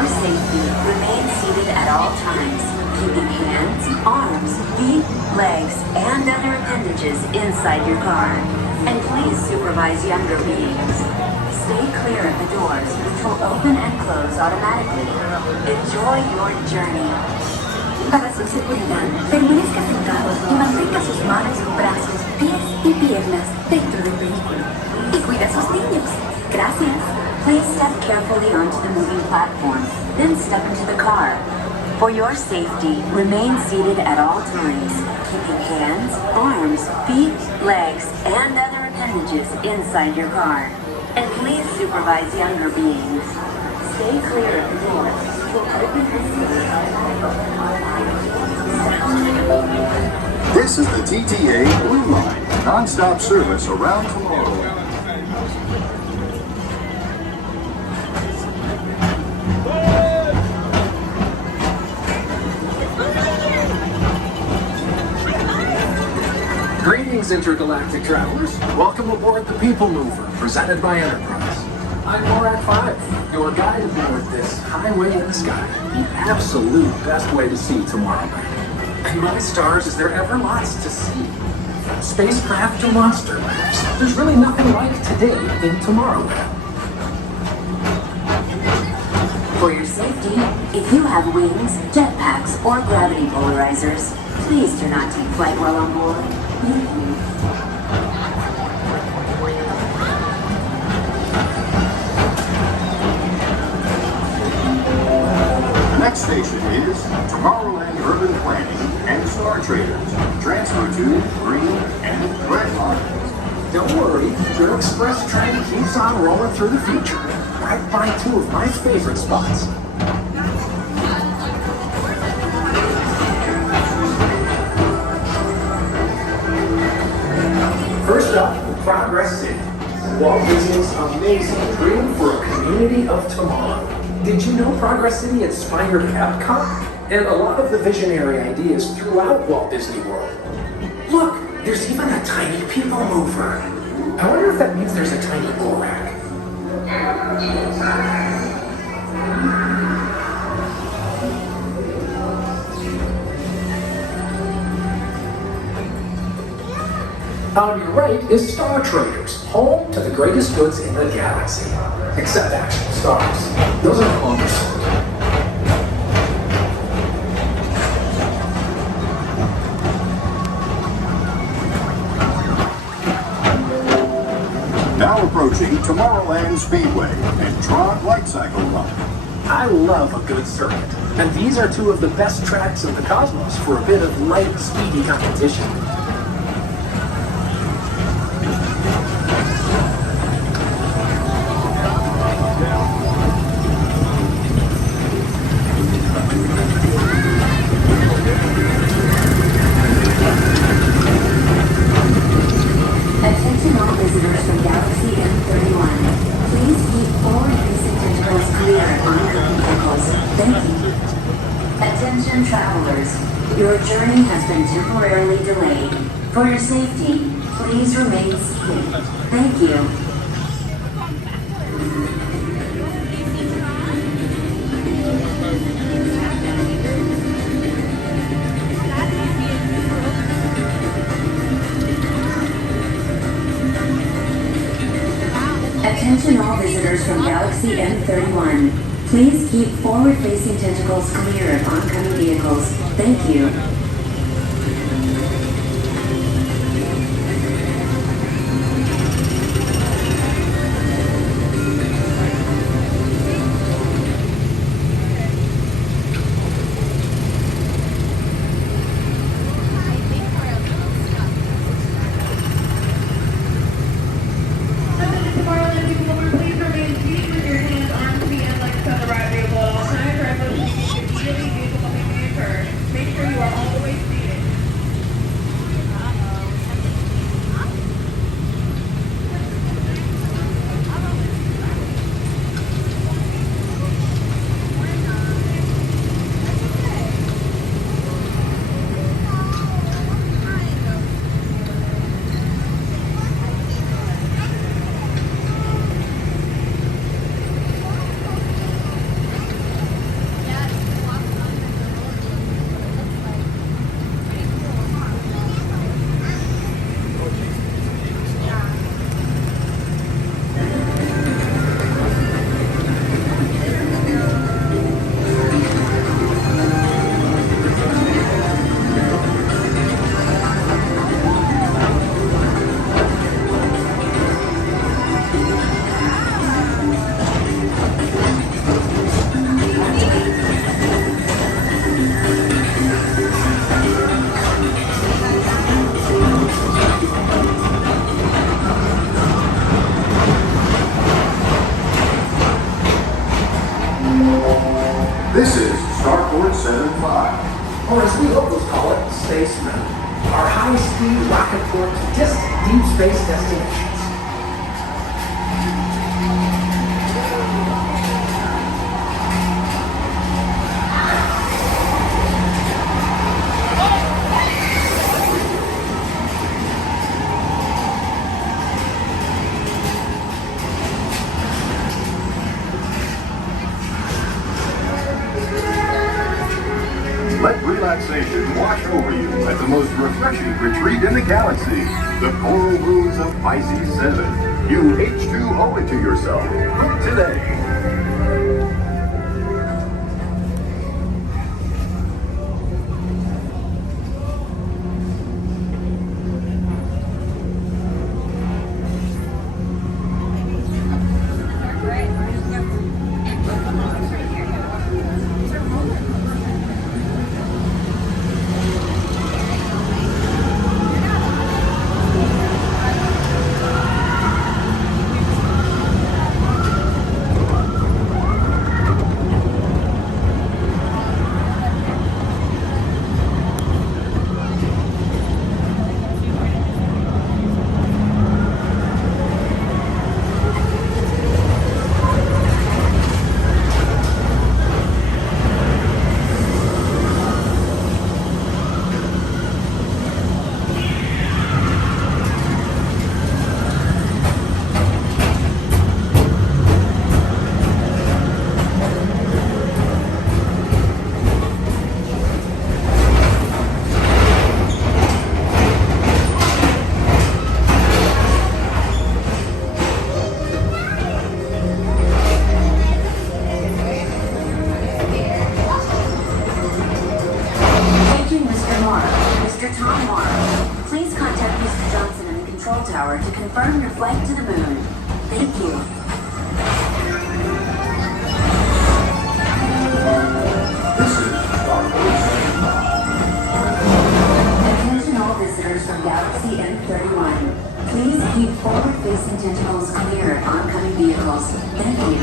your safety, remain seated at all times, keeping hands, arms, feet, legs, and other appendages inside your car. And please supervise younger beings. Stay clear of the doors, which will open and close automatically. Enjoy your journey. Para su seguridad, permanezca sentado y mantenga sus manos, brazos, pies y piernas dentro del vehículo. Y cuida a sus niños. Gracias. Please step carefully onto the moving platform, then step into the car. For your safety, remain seated at all times, keeping hands, arms, feet, legs, and other appendages inside your car. And please supervise younger beings. Stay clear of the doors. This is the TTA Blue Line, non-stop service around Tomorrowland. Greetings, intergalactic travelers. Welcome aboard the Peoplemover, presented by Enterprise. I'm Morak 5, your guide aboard this highway in the sky, the absolute best way to see Tomorrowland. And my stars, is there ever lots to see? From spacecraft to monster labs, there's really nothing like today in Tomorrowland. For your safety, if you have wings, jetpacks, or gravity polarizers, please do not take flight while on board. The next station is Tomorrowland Urban Planning and Star Traders. Transfer to green and red lines. Don't worry, your express train keeps on rolling through the future, right by two of my favorite spots. First up, Progress City. Walt Disney's amazing dream for a community of tomorrow. Did you know Progress City inspired Epcot? And a lot of the visionary ideas throughout Walt Disney World. Look, there's even a tiny Peoplemover. I wonder if that means there's a tiny Gorak. On your right is Star Traders, home to the greatest goods in the galaxy. Except actual stars. Those are the longer sort. Now approaching Tomorrowland Speedway and Tron Light Cycle Run. I love a good circuit, and these are two of the best tracks in the cosmos for a bit of light, speedy competition. Attention all visitors from Galaxy M31. Please keep forward-facing tentacles clear of oncoming vehicles. Thank you. Attention travelers. Your journey has been temporarily delayed. For your safety, please remain seated. Thank you. Attention all visitors from Galaxy M31. Please keep forward-facing tentacles clear of oncoming vehicles. Thank you. Tomorrowland Peoplemover, please remain seated with your hands, arms, feet, and legs on the right vehicle at all times. Drive motion immediately vehicle moving may occur. Make sure you are all rocket port to distant deep space destinations. Let relaxation wash over you at the most refreshing retreat in the galaxy, the coral moons of Pisces 7. You H2O it to yourself. Book today. To confirm your flight to the moon. Thank you. This is Attention all visitors from Galaxy M31. Please keep forward-facing tentacles clear of oncoming vehicles. Thank you.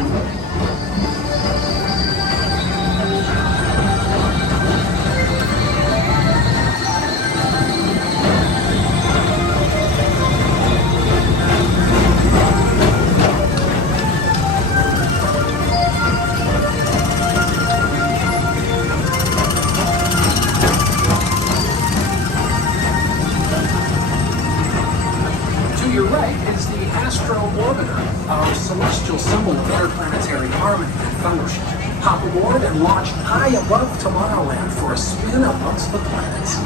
To your right is the Astro Orbiter, our celestial symbol of interplanetary harmony and fellowship. Hop aboard and launch high above Tomorrowland for a spin amongst the planets.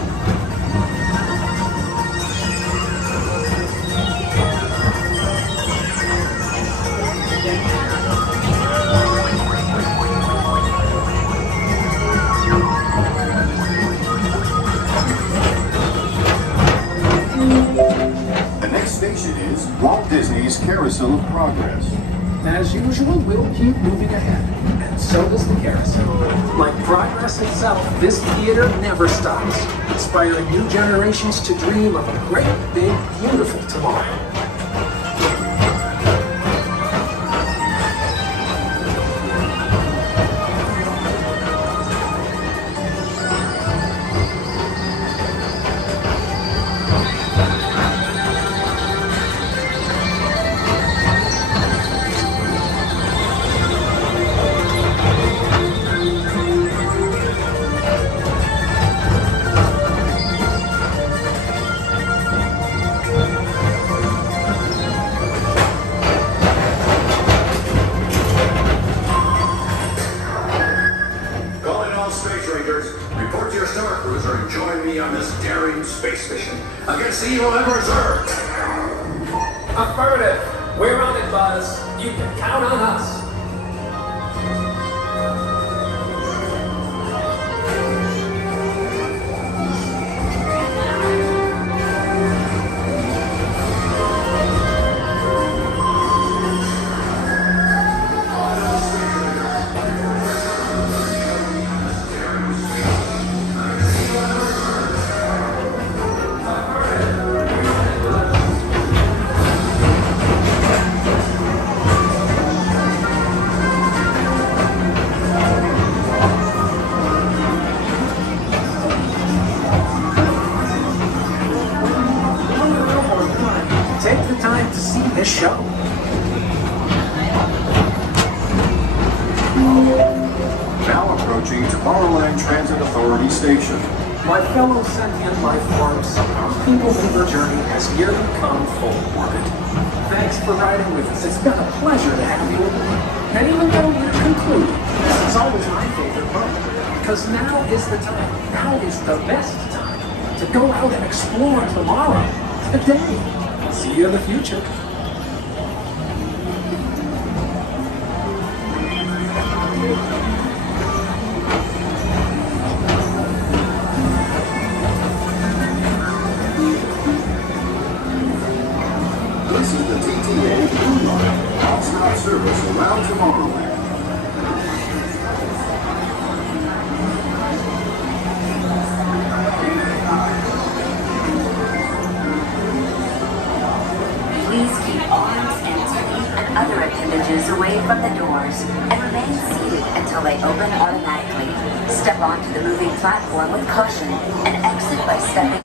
The next station is Walt Disney's Carousel of Progress. As usual, we'll keep moving ahead, and so does the carousel. Like progress itself, this theater never stops, inspiring new generations to dream of a great, big, beautiful tomorrow. Report to your star cruiser and join me on this daring space mission against the evil Emperor's Earth. Affirmative. We're on it, Buzz. You can count on us. his show. Now approaching Tomorrowland Transit Authority Station. My fellow sentient life forms, our Peoplemover journey has nearly come full orbit. Thanks for riding with us. It's been a pleasure to have you aboard. And even though we're concluding, this is always my favorite part, because now is the time, now is the best time to go out and explore tomorrow, today. See you in the future. This is the TTA Blue Line, all-stop service around Tomorrowland. Please keep arms and teeth and other appendages away from the doors and remain seated until they open automatically. Step onto the moving platform with caution and exit by stepping